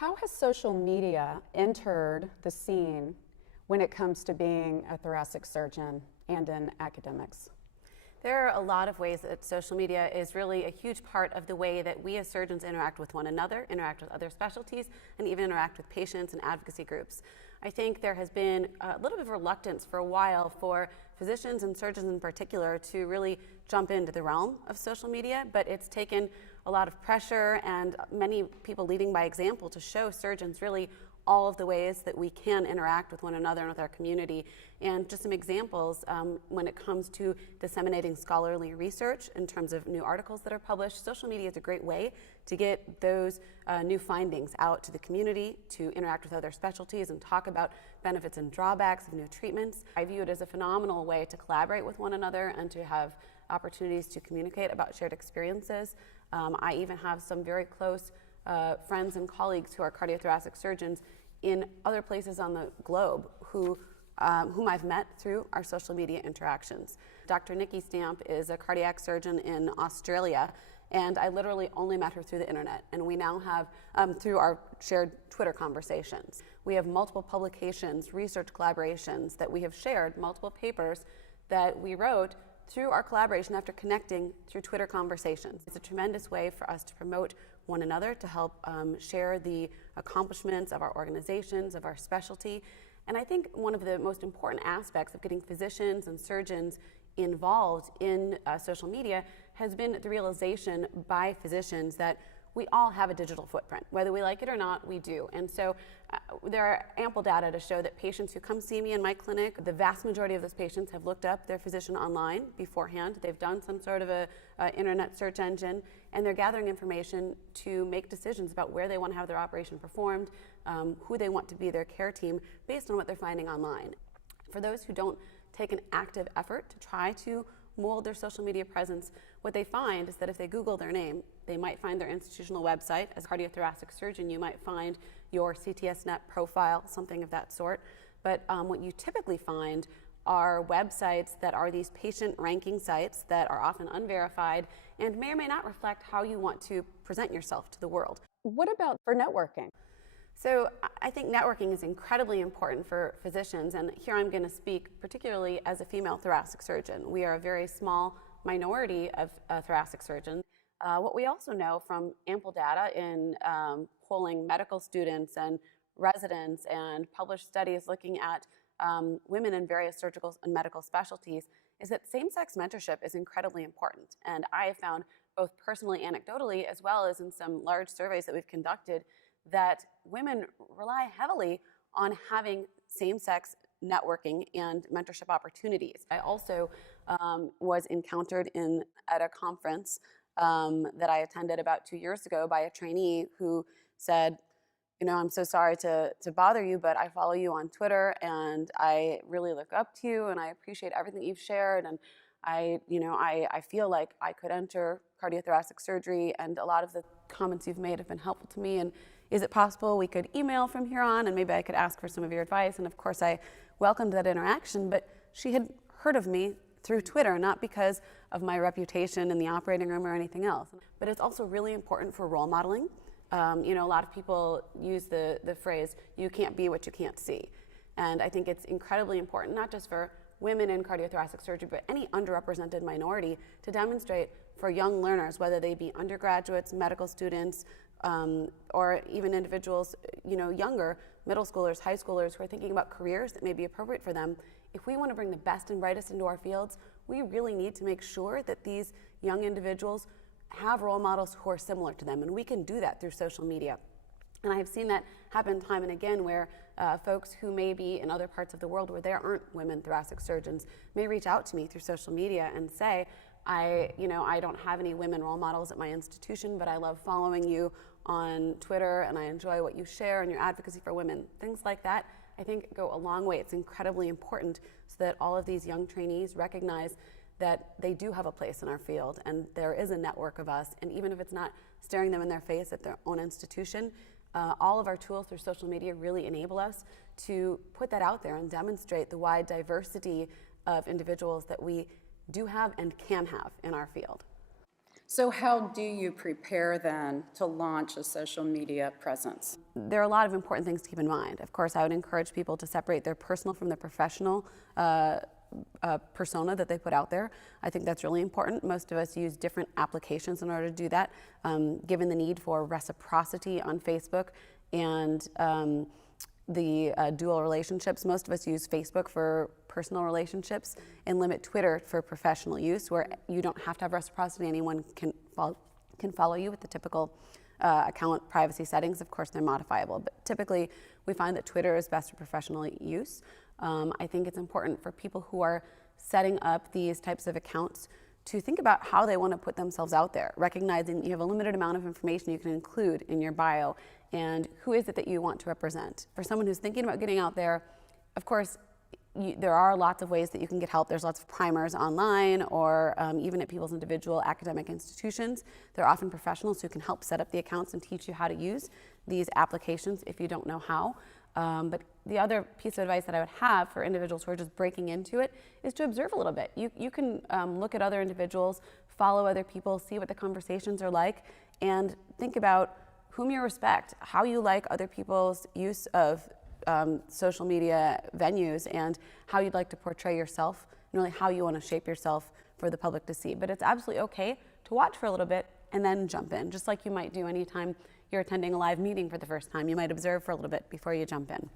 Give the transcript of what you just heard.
How has social media entered the scene when it comes to being a thoracic surgeon and in academics? There are a lot of ways that social media is really a huge part of the way that we as surgeons interact with one another, interact with other specialties, and even interact with patients and advocacy groups. I think there has been a little bit of reluctance for a while for physicians and surgeons in particular to really jump into the realm of social media, but it's taken a lot of pressure and many people leading by example to show surgeons really all of the ways that we can interact with one another and with our community. And just some examples when it comes to disseminating scholarly research in terms of new articles that are published. Social media is a great way to get those new findings out to the community, to interact with other specialties and talk about benefits and drawbacks of new treatments. I view it as a phenomenal way to collaborate with one another and to have opportunities to communicate about shared experiences. I even have some very close friends and colleagues who are cardiothoracic surgeons in other places on the globe whom I've met through our social media interactions. Dr. Nikki Stamp is a cardiac surgeon in Australia, and I literally only met her through the internet. And we now have, through our shared Twitter conversations, we have multiple publications, research collaborations that we have shared, multiple papers that we wrote through our collaboration after connecting through Twitter conversations. It's a tremendous way for us to promote one another, to help share the accomplishments of our organizations, of our specialty. And I think one of the most important aspects of getting physicians and surgeons involved in social media has been the realization by physicians that we all have a digital footprint. Whether we like it or not, we do. And so there are ample data to show that patients who come see me in my clinic, the vast majority of those patients have looked up their physician online beforehand. They've done some sort of a internet search engine, and they're gathering information to make decisions about where they want to have their operation performed, who they want to be their care team based on what they're finding online. For those who don't take an active effort to try to mold their social media presence, what they find is that if they Google their name, they might find their institutional website. As a cardiothoracic surgeon, you might find your CTSNet profile, something of that sort. But what you typically find are websites that are these patient ranking sites that are often unverified and may or may not reflect how you want to present yourself to the world. What about for networking? So I think networking is incredibly important for physicians, and here I'm going to speak particularly as a female thoracic surgeon. We are a very small minority of thoracic surgeons. What we also know from ample data in polling medical students and residents and published studies looking at women in various surgical and medical specialties is that same-sex mentorship is incredibly important. And I have found both personally, anecdotally, as well as in some large surveys that we've conducted, that women rely heavily on having same-sex networking and mentorship opportunities. I also was encountered at a conference that I attended about 2 years ago by a trainee who said, you know, I'm so sorry to bother you, but I follow you on Twitter and I really look up to you and I appreciate everything you've shared, and I feel like I could enter cardiothoracic surgery, and a lot of the comments you've made have been helpful to me, and is it possible we could email from here on and maybe I could ask for some of your advice? And of course I welcomed that interaction, but she had heard of me through Twitter, not because of my reputation in the operating room or anything else. But it's also really important for role modeling. A lot of people use the phrase, you can't be what you can't see. And I think it's incredibly important, not just for women in cardiothoracic surgery, but any underrepresented minority, to demonstrate for young learners, whether they be undergraduates, medical students, or even individuals, younger, middle schoolers, high schoolers who are thinking about careers that may be appropriate for them. If we want to bring the best and brightest into our fields, we really need to make sure that these young individuals have role models who are similar to them, and we can do that through social media. And I have seen that happen time and again where folks who may be in other parts of the world where there aren't women thoracic surgeons may reach out to me through social media and say, I don't have any women role models at my institution, but I love following you on Twitter and I enjoy what you share and your advocacy for women. Things like that, I think, go a long way. It's incredibly important so that all of these young trainees recognize that they do have a place in our field and there is a network of us, and even if it's not staring them in their face at their own institution, all of our tools through social media really enable us to put that out there and demonstrate the wide diversity of individuals that we do have and can have in our field. So how do you prepare then to launch a social media presence? There are a lot of important things to keep in mind. Of course, I would encourage people to separate their personal from their professional persona that they put out there. I think that's really important. Most of us use different applications in order to do that, given the need for reciprocity on Facebook and the dual relationships. Most of us use Facebook for personal relationships and limit Twitter for professional use, where you don't have to have reciprocity. Anyone can follow you with the typical account privacy settings. Of course, they're modifiable, but typically we find that Twitter is best for professional use. I think it's important for people who are setting up these types of accounts to think about how they want to put themselves out there, recognizing you have a limited amount of information you can include in your bio, and who is it that you want to represent. For someone who's thinking about getting out there, of course, there are lots of ways that you can get help. There's lots of primers online or even at people's individual academic institutions. There are often professionals who can help set up the accounts and teach you how to use these applications if you don't know how. But the other piece of advice that I would have for individuals who are just breaking into it is to observe a little bit. You can look at other individuals, follow other people, see what the conversations are like, and think about whom you respect, how you like other people's use of social media venues, and how you'd like to portray yourself, and really how you want to shape yourself for the public to see. But it's absolutely okay to watch for a little bit and then jump in, just like you might do anytime you're attending a live meeting for the first time. You might observe for a little bit before you jump in.